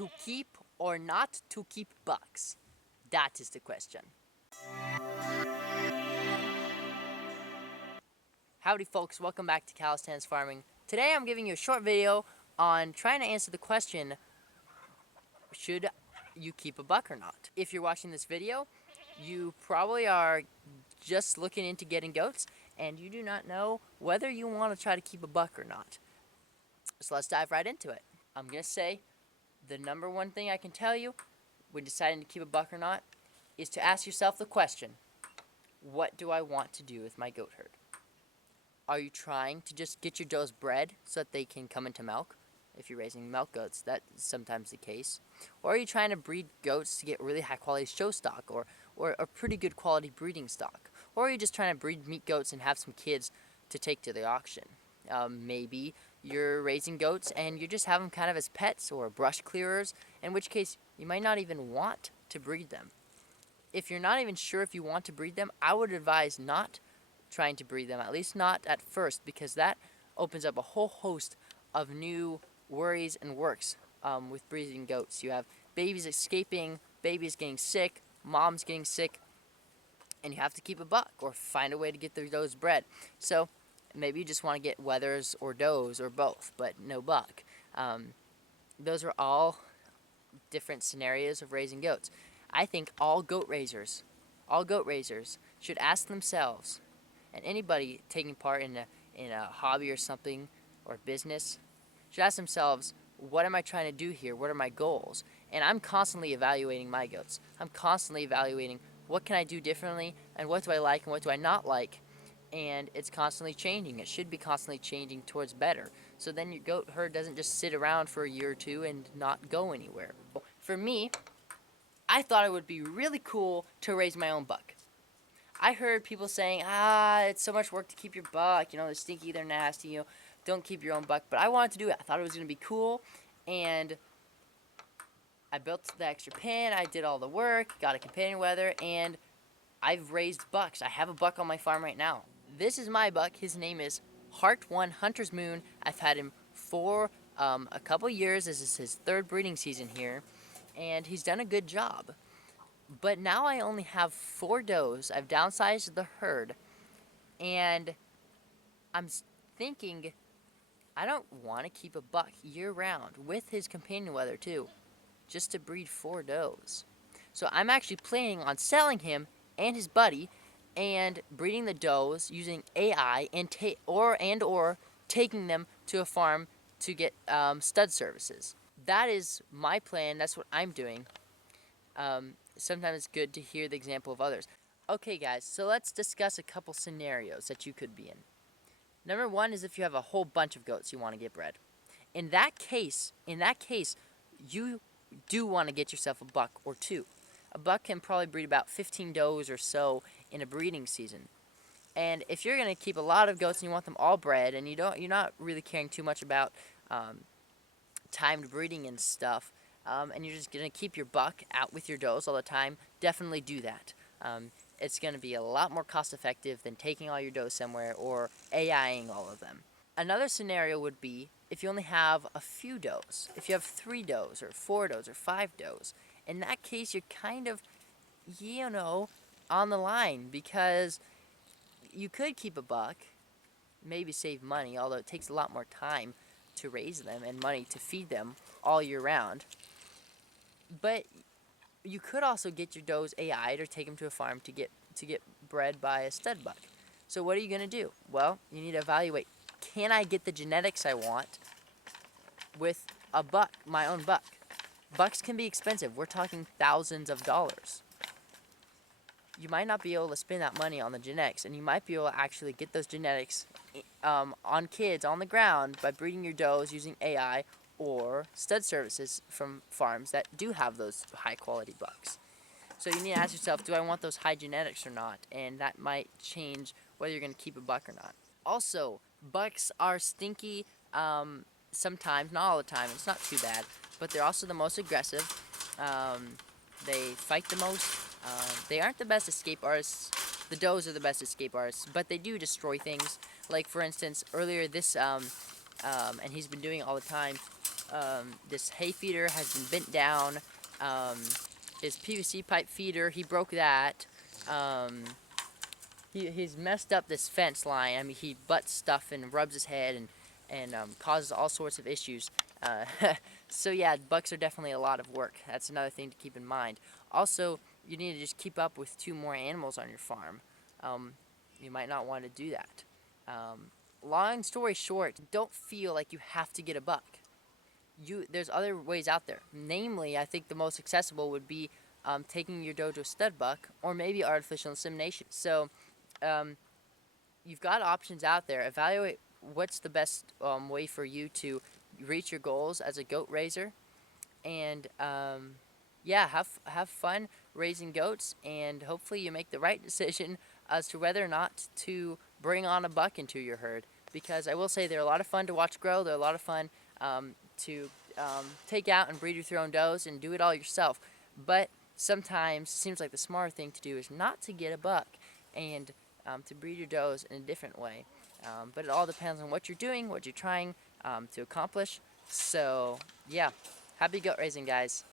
To keep or not to keep bucks? That is the question. Howdy folks, welcome back to Calisthenics Farming. Today I'm giving you a short video on trying to answer the question, should you keep a buck or not? If you're watching this video, you probably are just looking into getting goats and you do not know whether you want to try to keep a buck or not. So let's dive right into it. I'm going to say the number one thing I can tell you when deciding to keep a buck or not is to ask yourself the question, what do I want to do with my goat herd? Are you trying to just get your does bred so that they can come into milk? If you're raising milk goats, that's sometimes the case. Or are you trying to breed goats to get really high quality show stock or a pretty good quality breeding stock? Or are you just trying to breed meat goats and have some kids to take to the auction? Maybe you're raising goats and you just have them kind of as pets or brush clearers, in which case you might not even want to breed them. If you're not even sure if you want to breed them, I would advise not trying to breed them, at least not at first, because that opens up a whole host of new worries and works with breeding goats. You have babies escaping, babies getting sick, moms getting sick, and you have to keep a buck or find a way to get their does bred. So maybe you just want to get wethers or does or both, but no buck. Those are all different scenarios of raising goats. I think all goat raisers should ask themselves, and anybody taking part in a hobby or something or business should ask themselves, what am I trying to do here? What are my goals? And I'm constantly evaluating my goats. I'm constantly evaluating what can I do differently and what do I like and what do I not like. And it's constantly changing. It should be constantly changing towards better. So then your goat herd doesn't just sit around for a year or two and not go anywhere. For me, I thought it would be really cool to raise my own buck. I heard people saying, it's so much work to keep your buck, they're stinky, they're nasty, don't keep your own buck. But I wanted to do it. I thought it was going to be cool, and I built the extra pen, I did all the work, got a companion wether, and I've raised bucks. I have a buck on my farm right now. This is my buck. His name is Heart One Hunter's Moon. I've had him for a couple years. This is his third breeding season here, and he's done a good job. But now I only have 4 does. I've downsized the herd, and I'm thinking I don't want to keep a buck year-round with his companion wether too, just to breed 4 does. So I'm actually planning on selling him and his buddy and breeding the does using AI and or taking them to a farm to get stud services. That is my plan. That's what I'm doing. Sometimes it's good to hear the example of others. Okay guys, so let's discuss a couple scenarios that you could be in. Number one is if you have a whole bunch of goats you want to get bred. In that case, you do want to get yourself a buck or 2. A buck can probably breed about 15 does or so in a breeding season. And if you're going to keep a lot of goats and you want them all bred and you're not really caring too much about timed breeding and stuff, and you're just going to keep your buck out with your does all the time, definitely do that. It's going to be a lot more cost effective than taking all your does somewhere or AIing all of them. Another scenario would be if you only have a few does. If you have 3 does or 4 does or 5 does. In that case, you're kind of, on the line, because you could keep a buck, maybe save money, although it takes a lot more time to raise them and money to feed them all year round. But you could also get your does AI'd or take them to a farm to get bred by a stud buck. So what are you going to do? Well, you need to evaluate, can I get the genetics I want with a buck, my own buck? Bucks can be expensive. We're talking thousands of dollars. You might not be able to spend that money on the genetics, and you might be able to actually get those genetics on kids on the ground by breeding your does using AI or stud services from farms that do have those high quality bucks. So you need to ask yourself, do I want those high genetics or not? And that might change whether you're going to keep a buck or not. Also, bucks are stinky sometimes, not all the time, it's not too bad, but they're also the most aggressive. They fight the most. They aren't the best escape artists. The does are the best escape artists, but they do destroy things. Like, for instance, earlier this, and he's been doing it all the time, this hay feeder has been bent down. His PVC pipe feeder, he broke that. He's messed up this fence line. I mean, he butts stuff and rubs his head and causes all sorts of issues. Uh, so yeah, bucks are definitely a lot of work. That's another thing to keep in mind. Also, you need to just keep up with 2 more animals on your farm. You might not want to do that. Long story short, don't feel like you have to get a buck. There's other ways out there. Namely, I think the most accessible would be taking your doe to a stud buck or maybe artificial insemination. So you've got options out there. Evaluate what's the best way for you to reach your goals as a goat raiser, and yeah, have fun raising goats, and hopefully you make the right decision as to whether or not to bring on a buck into your herd. Because I will say they're a lot of fun to watch grow. They're a lot of fun to take out and breed with your own does and do it all yourself. But sometimes it seems like the smarter thing to do is not to get a buck and to breed your does in a different way. But it all depends on what you're doing, what you're trying to accomplish. So yeah, happy goat raising, guys.